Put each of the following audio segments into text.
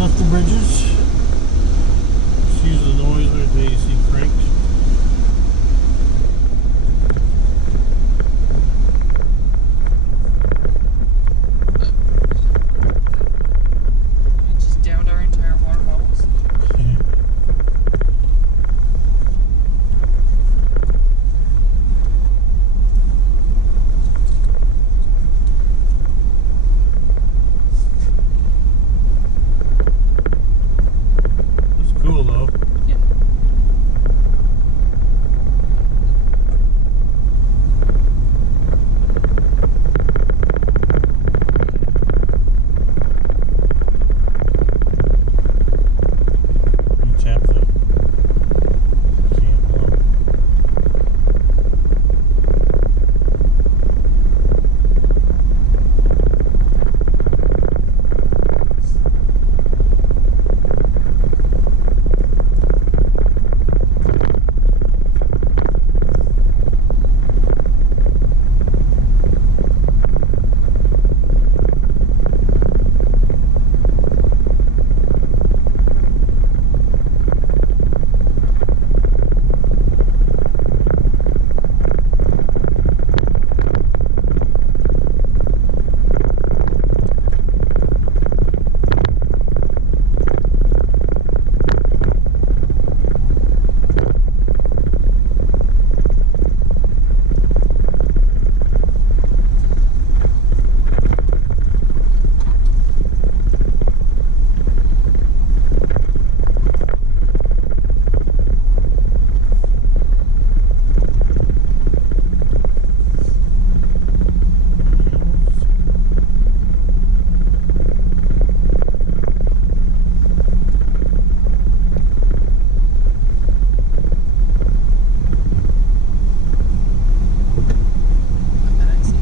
Gemini Bridges. Excuse the noise with the AC cranked. Just downed our entire water bottles. That's cool though. Yeah. You tap the camp on. I bet I see.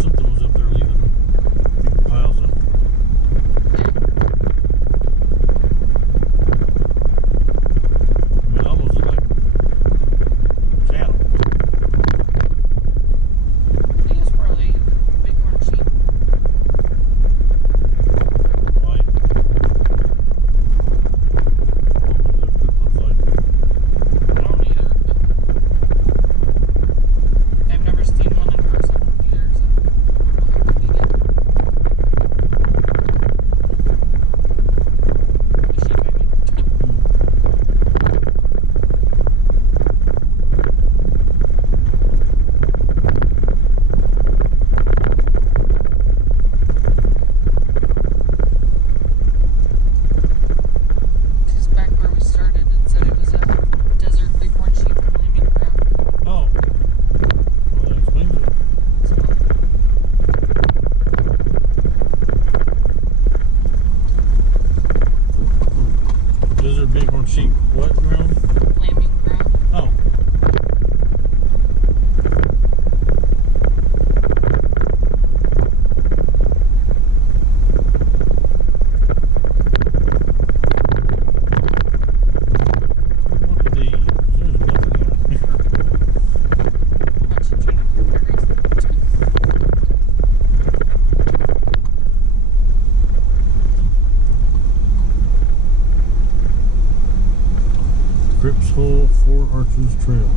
Something was up there leaving big piles of. I mean, it almost looked like cattle. I think it's probably bighorn sheep. Like, I don't know what their poop looks like. I don't either. But I've never seen one in person either, so I don't know how big they get. The sheep, I mean. Because back where we started, it said it was a desert bighorn sheep lambing ground. Oh. Well, that explains it. So, Desert bighorn sheep. What ground? lambing ground. Oh. Look at these. There's nothing out here. Bunch of juniper berries. Crips Hole, Four Arches Trail.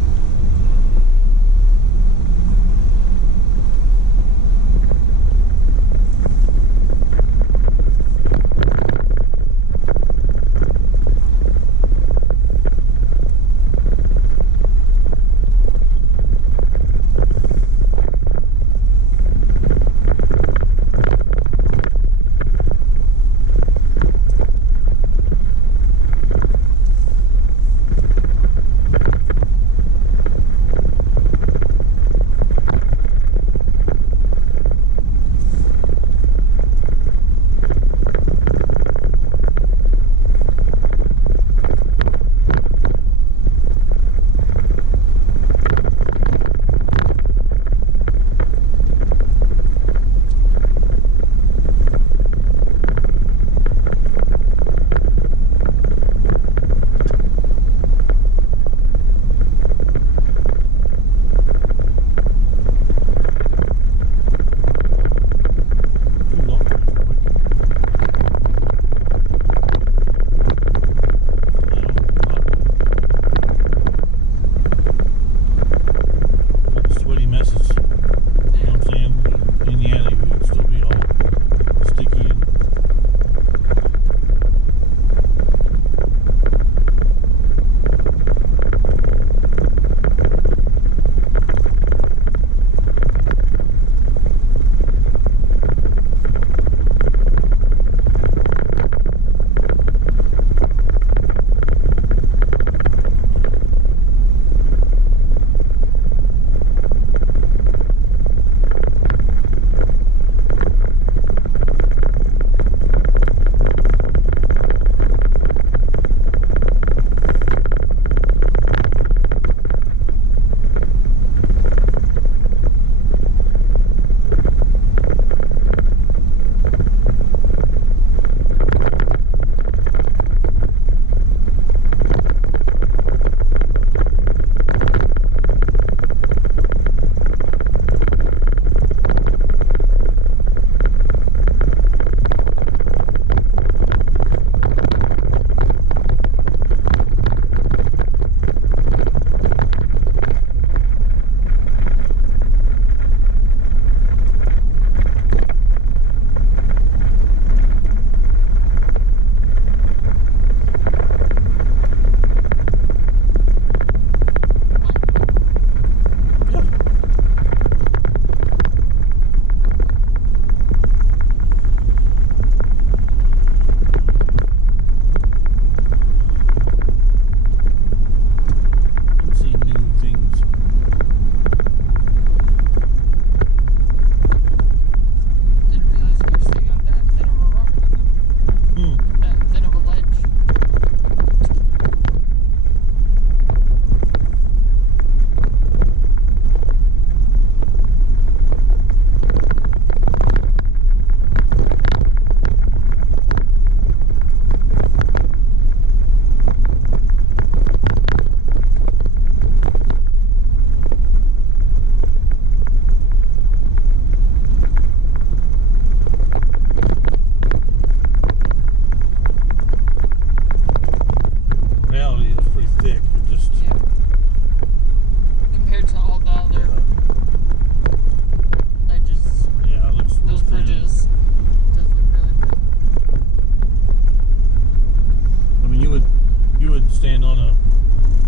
stand on a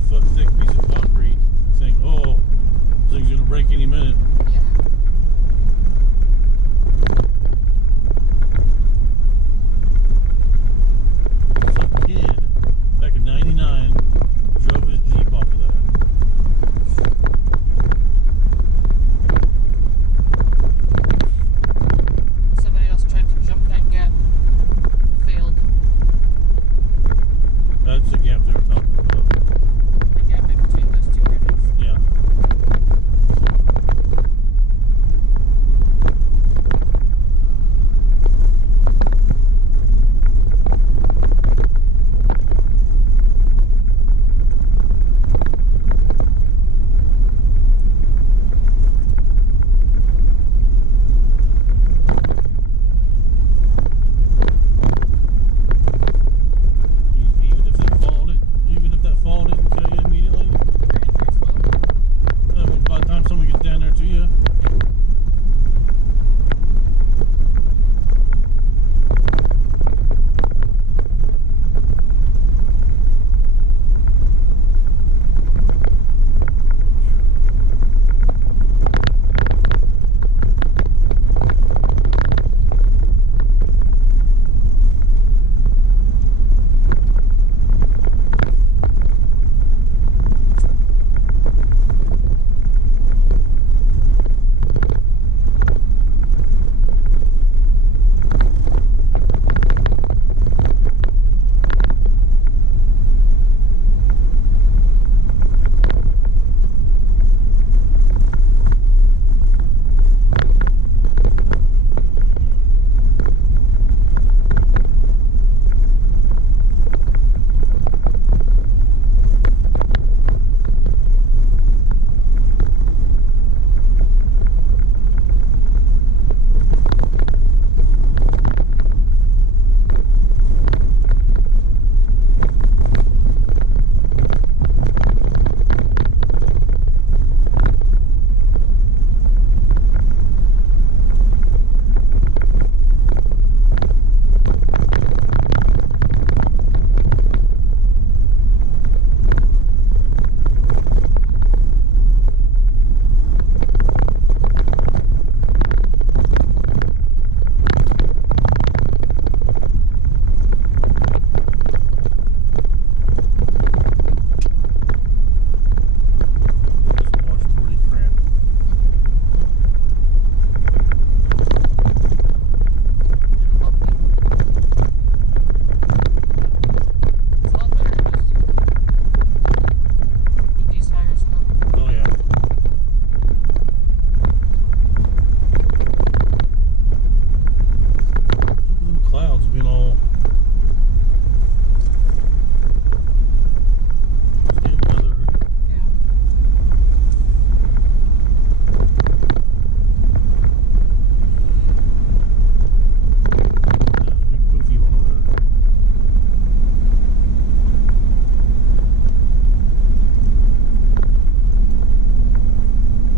foot thick piece of concrete, think, oh, this thing's gonna break any minute.